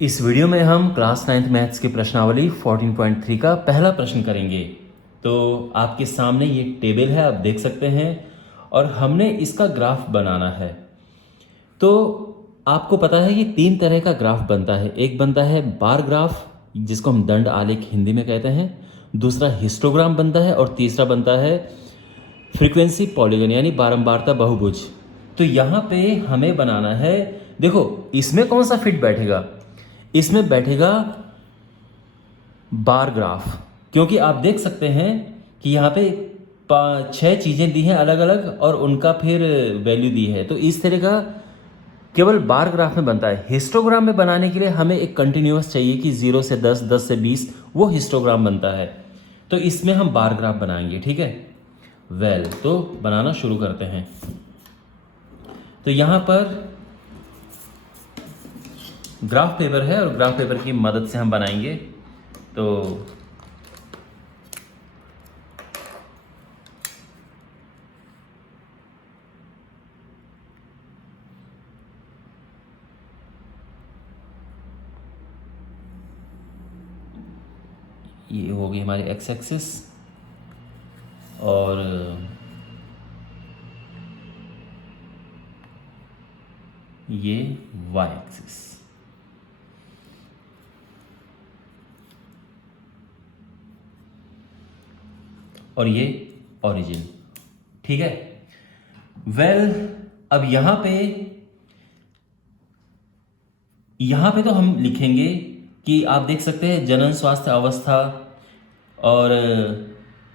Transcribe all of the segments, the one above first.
इस वीडियो में हम क्लास 9th मैथ्स की प्रश्नावली 14.3 का पहला प्रश्न करेंगे। तो आपके सामने ये टेबल है, आप देख सकते हैं, और हमने इसका ग्राफ बनाना है। तो आपको पता है कि तीन तरह का ग्राफ बनता है। एक बनता है बार ग्राफ, जिसको हम दंड आलेख हिंदी में कहते हैं। दूसरा हिस्टोग्राम बनता है और तीसरा बनता है फ्रीक्वेंसी पॉलीगन यानी बारंबारता बहुभुज। तो यहाँ पे हमें बनाना है, देखो इसमें कौन सा फिट बैठेगा, इसमें बैठेगा बार ग्राफ, क्योंकि आप देख सकते हैं कि यहाँ पे छह चीज़ें दी हैं अलग अलग और उनका फिर वैल्यू दी है। तो इस तरह का केवल बार ग्राफ में बनता है। हिस्टोग्राम में बनाने के लिए हमें एक कंटिन्यूअस चाहिए कि 0 से 10, 10 से 20, वो हिस्टोग्राम बनता है। तो इसमें हम बार ग्राफ बनाएंगे, ठीक है। तो बनाना शुरू करते हैं। तो यहाँ पर ग्राफ पेपर है और ग्राफ पेपर की मदद से हम बनाएंगे। तो ये हो गई हमारी एक्स एक्सिस और ये वाई एक्सिस। और ये ओरिजिन, ठीक है। अब यहाँ पे तो हम लिखेंगे कि आप देख सकते हैं जनन स्वास्थ्य अवस्था और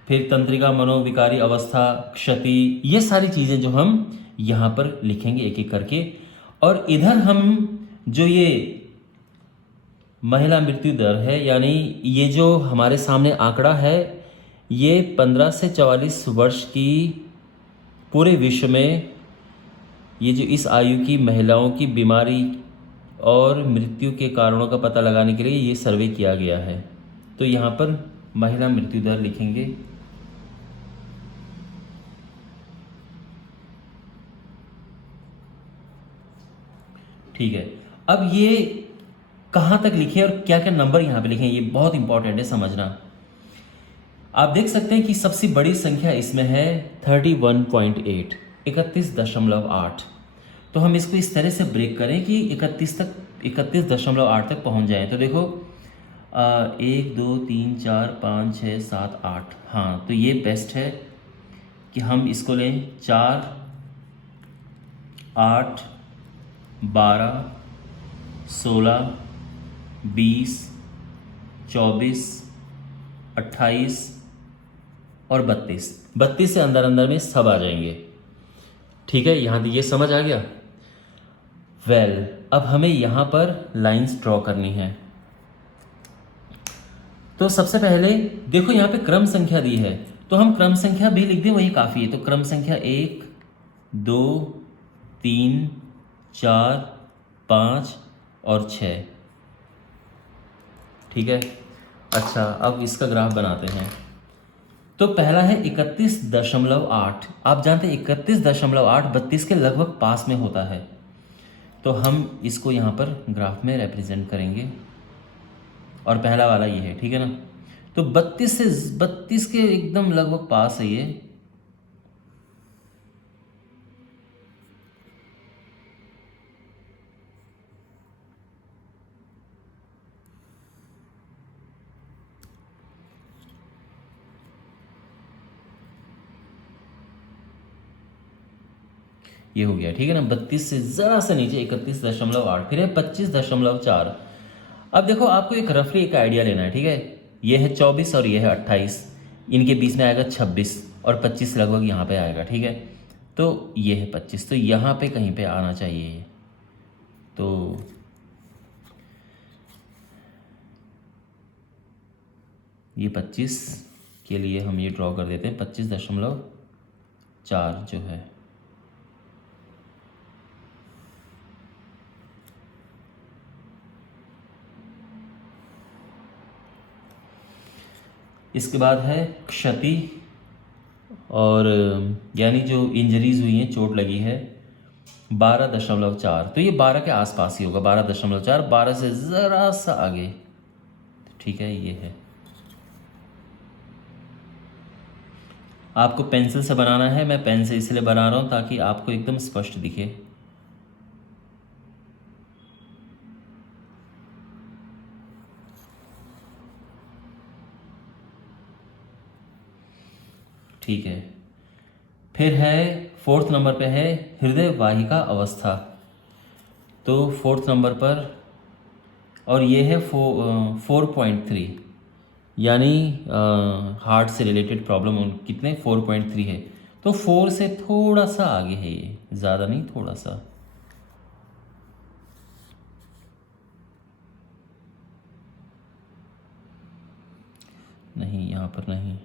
फिर तंत्रिका मनोविकारी अवस्था, क्षति, ये सारी चीज़ें जो हम यहाँ पर लिखेंगे एक एक करके। और इधर हम जो ये महिला मृत्यु दर है, यानी ये जो हमारे सामने आंकड़ा है, ये 15 से 44 वर्ष की पूरे विश्व में ये जो इस आयु की महिलाओं की बीमारी और मृत्यु के कारणों का पता लगाने के लिए ये सर्वे किया गया है। तो यहाँ पर महिला मृत्यु दर लिखेंगे। ठीक है, अब ये कहाँ तक लिखे और क्या क्या नंबर यहाँ पे लिखें, ये बहुत इंपॉर्टेंट है समझना। आप देख सकते हैं कि सबसे बड़ी संख्या इसमें है 31.8, 31.8। तो हम इसको इस तरह से ब्रेक करें कि 31.8 तक पहुँच जाए। तो देखो 1 2 3 4 5 6 7 8, हाँ तो ये बेस्ट है कि हम इसको लें 4 8 12 16 20 24 28 और 32 से अंदर अंदर में सब आ जाएंगे, ठीक है। यहाँ ये समझ आ गया। अब हमें यहाँ पर लाइंस ड्रॉ करनी है। तो सबसे पहले देखो यहाँ पे क्रम संख्या दी है, तो हम क्रम संख्या भी लिख दें, वही काफ़ी है। तो क्रम संख्या 1 2 3 4 5 और 6, ठीक है। अच्छा, अब इसका ग्राफ बनाते हैं। तो पहला है 31.8। आप जानते हैं 31.8 32 के लगभग पास में होता है। तो हम इसको यहाँ पर ग्राफ में रिप्रेजेंट करेंगे और पहला वाला ये है, ठीक है ना। तो 32 के एकदम लगभग पास है ये। ये हो गया, ठीक है ना। 32 से ज़रा सा नीचे 31.8, फिर है 25.4। अब देखो आपको एक रफली एक आइडिया लेना है, ठीक है। ये है 24 और ये है 28, इनके बीच में आएगा 26 और 25 लगभग यहाँ पे आएगा, ठीक है। तो ये है 25, तो यहाँ पे कहीं पे आना चाहिए ये। तो ये 25 के लिए हम ये ड्रॉ कर देते हैं 25.4 जो है। इसके बाद है क्षति, और यानी जो इंजरीज हुई हैं, चोट लगी है, 12.4, तो ये 12 के आसपास ही होगा, 12.4, 12 से ज़रा सा आगे, ठीक है, ये है। आपको पेंसिल से बनाना है, मैं पेन से इसलिए बना रहा हूँ ताकि आपको एकदम स्पष्ट दिखे। ठीक है, फिर है 4th नंबर पे है हृदय वाहिका अवस्था। तो 4th नंबर पर, और ये है 4.3, यानी हार्ट से रिलेटेड प्रॉब्लम कितने 4.3 है, तो 4 से थोड़ा सा आगे है, ये ज़्यादा नहीं, थोड़ा सा। नहीं, यहाँ पर नहीं।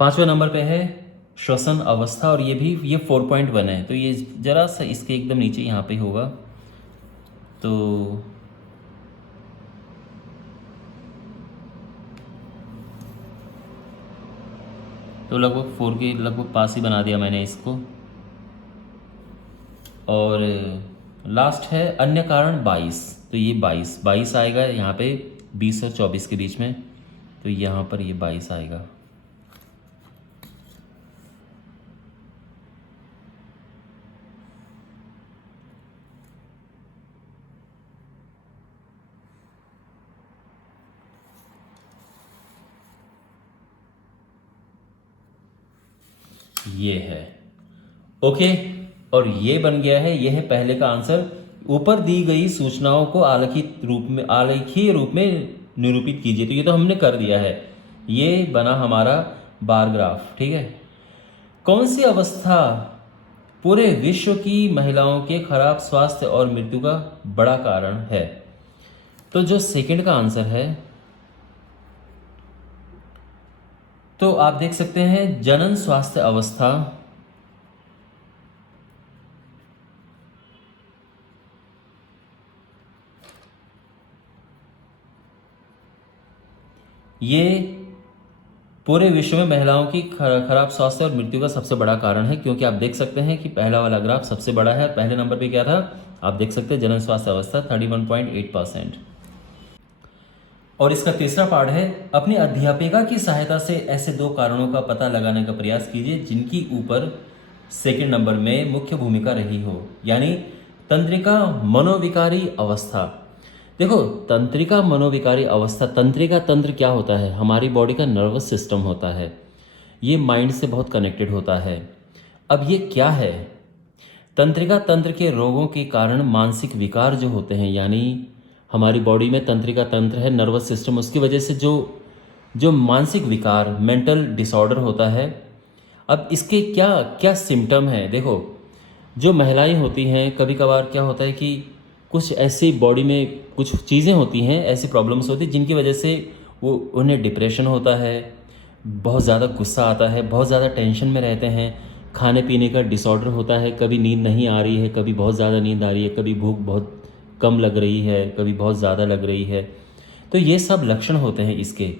पांचवें नंबर पे है श्वसन अवस्था, और ये 4.1 है, तो ये जरा सा इसके एकदम नीचे यहाँ पे होगा। तो लगभग 4 के लगभग पास ही बना दिया मैंने इसको। और लास्ट है अन्य कारण 22, तो ये 22 आएगा यहाँ पे, 20 और 24 के बीच में, तो यहाँ पर ये 22 आएगा। ये है, ओके। और ये बन गया है, ये है पहले का आंसर। ऊपर दी गई सूचनाओं को आलेखीय रूप में निरूपित कीजिए, तो ये तो हमने कर दिया है, ये बना हमारा बार ग्राफ, ठीक है। कौन सी अवस्था पूरे विश्व की महिलाओं के खराब स्वास्थ्य और मृत्यु का बड़ा कारण है? तो जो सेकंड का आंसर है, तो आप देख सकते हैं जनन स्वास्थ्य अवस्था। ये पूरे विश्व में महिलाओं की खराब स्वास्थ्य और मृत्यु का सबसे बड़ा कारण है, क्योंकि आप देख सकते हैं कि पहला वाला ग्राफ सबसे बड़ा है। पहले नंबर पे क्या था, आप देख सकते हैं जनन स्वास्थ्य अवस्था 31.8%। और इसका तीसरा पार्ट है, अपनी अध्यापिका की सहायता से ऐसे 2 कारणों का पता लगाने का प्रयास कीजिए जिनकी ऊपर सेकंड नंबर में मुख्य भूमिका रही हो, यानी तंत्रिका मनोविकारी अवस्था। देखो, तंत्रिका मनोविकारी अवस्था, तंत्रिका तंत्र क्या होता है, हमारी बॉडी का नर्वस सिस्टम होता है, ये माइंड से बहुत कनेक्टेड होता है। अब ये क्या है, तंत्रिका तंत्र के रोगों के कारण मानसिक विकार जो होते हैं, यानी हमारी बॉडी में तंत्रिका तंत्र है, नर्वस सिस्टम, उसकी वजह से जो मानसिक विकार, मेंटल डिसऑर्डर होता है। अब इसके क्या क्या सिम्टम हैं, देखो, जो महिलाएं होती हैं, कभी कभार क्या होता है कि कुछ ऐसी बॉडी में कुछ चीज़ें होती हैं, ऐसी प्रॉब्लम्स होती हैं जिनकी वजह से उन्हें डिप्रेशन होता है, बहुत ज़्यादा गुस्सा आता है, बहुत ज़्यादा टेंशन में रहते हैं, खाने पीने का डिसऑर्डर होता है, कभी नींद नहीं आ रही है, कभी बहुत ज़्यादा नींद आ रही है, कभी भूख बहुत कम लग रही है, कभी बहुत ज़्यादा लग रही है। तो ये सब लक्षण होते हैं इसके।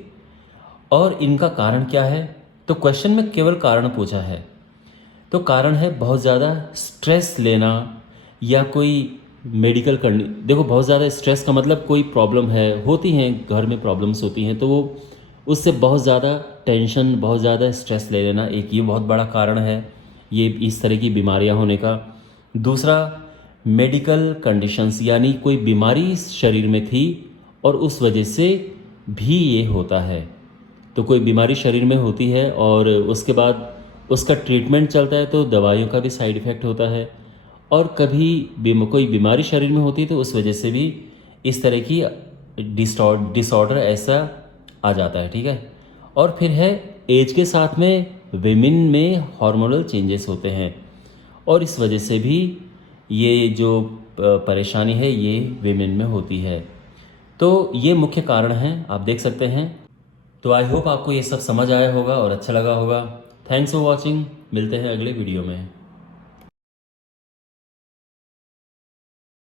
और इनका कारण क्या है, तो क्वेश्चन में केवल कारण पूछा है, तो कारण है बहुत ज़्यादा स्ट्रेस लेना या कोई मेडिकल देखो, बहुत ज़्यादा स्ट्रेस का मतलब कोई प्रॉब्लम है, होती हैं घर में प्रॉब्लम्स होती हैं, तो वो उससे बहुत ज़्यादा टेंशन, बहुत ज़्यादा स्ट्रेस ले लेना, एक ये बहुत बड़ा कारण है ये इस तरह की बीमारियां होने का। दूसरा, मेडिकल कंडीशंस, यानी कोई बीमारी शरीर में थी और उस वजह से भी ये होता है। तो कोई बीमारी शरीर में होती है और उसके बाद उसका ट्रीटमेंट चलता है, तो दवाइयों का भी साइड इफ़ेक्ट होता है। और कभी कोई बीमारी शरीर में होती है तो उस वजह से भी इस तरह की डिसऑर्डर ऐसा आ जाता है, ठीक है। और फिर है एज के साथ में विमेन में हार्मोनल चेंजेस होते हैं, और इस वजह से भी ये जो परेशानी है ये विमेन में होती है। तो ये मुख्य कारण हैं, आप देख सकते हैं। तो आई होप आपको ये सब समझ आया होगा और अच्छा लगा होगा। थैंक्स फॉर वॉचिंग, मिलते हैं अगले वीडियो में।